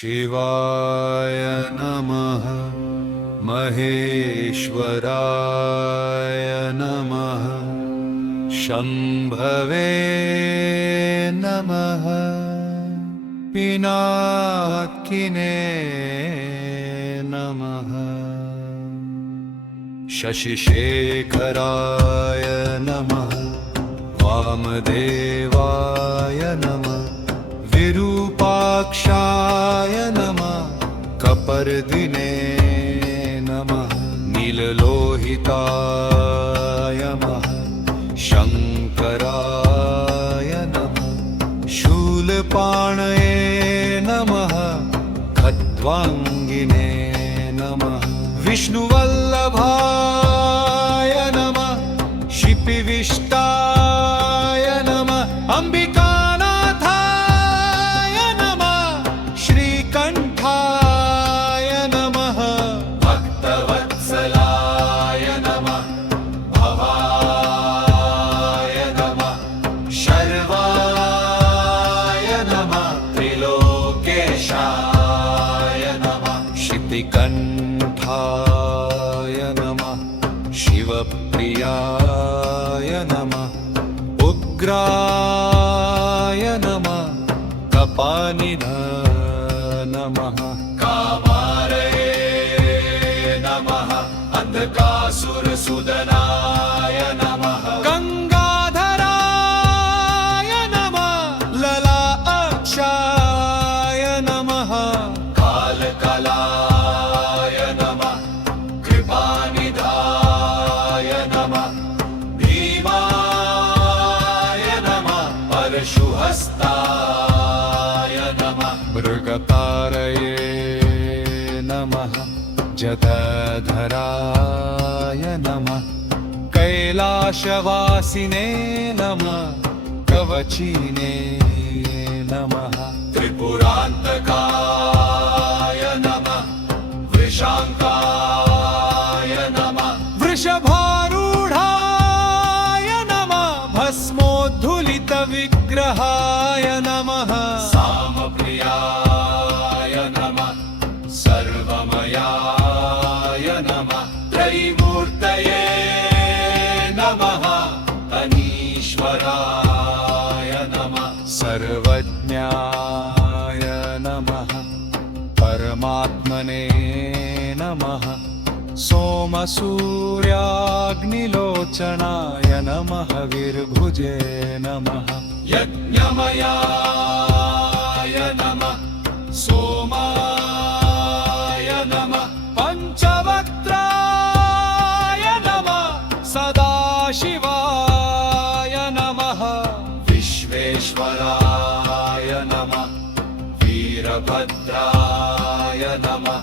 शिवाय नमः महेश्वराय नमः शम्भवे नमः पिनाकिने नमः शशिशेखराय नमः वामदेवाय नमः विरूपाक्षाय नमः कपर्दिने नमः नीललोहिताय नमः शङ्कराय नमः शूलपाणये नमः खद्वाङ्गिने नमः विष्णुवल्लभाय नमः शिपिविष्टाय नमः अंबिकानाथाय नमः श्रीकण्ठाय नमः भक्तवत्सलाय नमः भवाय नमः शर्वाय नमः त्रिलोकेशाय नमः शितिकण्ठाय नमः शिवप्रियाय नमः उग्राय नमः कपानिधे नमः कामारये नमः अंधकासुरसूदनाय नमः गंगाधराय नमः ललाक्षाय नमः कालकलाय नमः कृपानिधाय नमः भीमाय नमः परशुहस्ताय नमः मृगपारये नमः जटाधराय नमः कैलाशवासिने नमः कवचिने नमः त्रिपुरान्तकाय नमः वृषाङ्काय नमः वृषभारूढाय नमः भस्मोद्धुलितविग्रहाय नमः सामप्रियाय नमः सर्वमयाय नमः त्रयीमूर्तये नमः अनीश्वराय नमः सर्वज्ञाय नमः परमात्मने नमः सोमसूर्याग्निलोचनाय नमः विर्भुजे नमः यज्ञमयाय नमः सोमाय नमः पञ्चवक्त्राय नमः सदाशिवाय नमः विश्वेश्वराय नमः वीरभद्राय नमः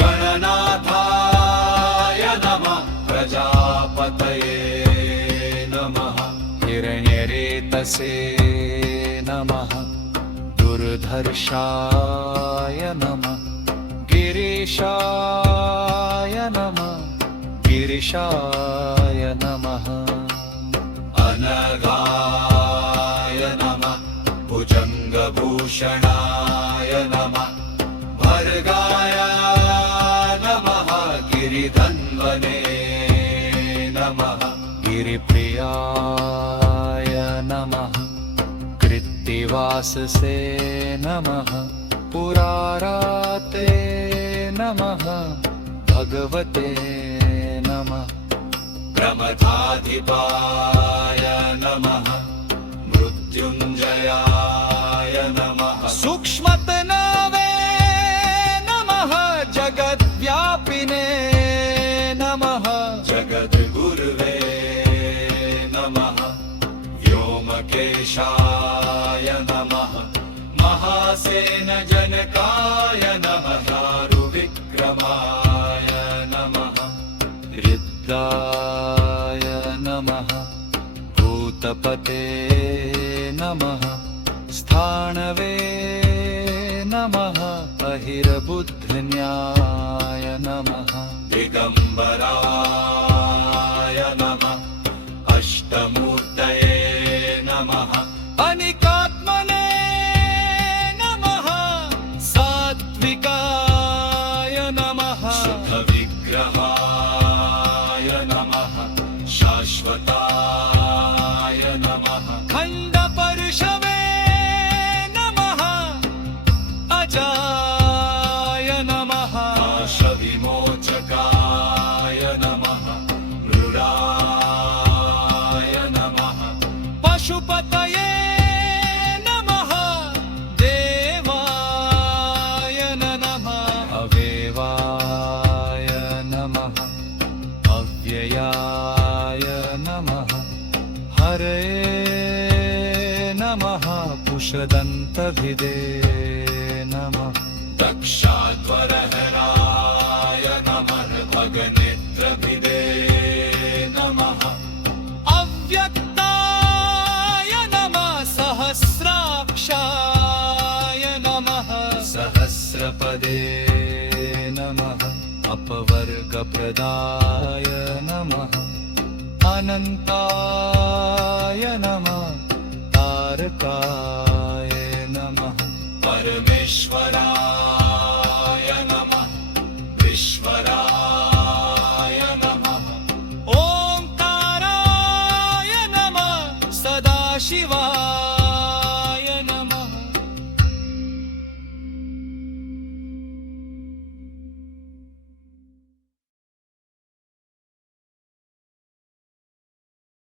गणनाथाय नमः प्रजापतये नमः हिरण्यरेतसे नमः दुर्धर्षाय नमः गिरीशाय नमः गिरिशाय नमः अनघाय नमः भुजङ्गभूषणाय नमः भर्गाय नमः गिरिधन्वने नमः गिरिप्रियाय नमः कृत्तिवाससे नमः पुराराते नमः भगवते नमः प्रमथाधिपाय नमः मृत्युञ्जयाय नमः सूक्ष्मतनवे नमः जगद्व्यापिने नमः जगद्गुरुवे नमः व्योमकेशाय नमः महासेनजनकाय नमः दारुविक्रमाय नमः रुद्राय नमः भूतपते नमः स्थाणवे नमः अहिरबुद्धन्याय नमः दिगम्बराय नमः अष्टमूर्तये नमः अनिकात्मने नमः सात् विग्रहाय नमः शाश्वताय नमः खण्डपर्शवे नमः अजाय नमः नाशविमोचकाय नमः मृडाय नमः पशुपतये नमः देवाय नमः अवेवाय नमः अव्ययाय नमः हरये नमः पुषदन्तभिदे नमः दक्षाध्वरहराय नमः भगनेत्रभिदे नमः अव्यक्ताय नमः सहस्राक्षाय नमः सहस्रपदे नमः अपवर्गप्रदाय नमः अनन्ताय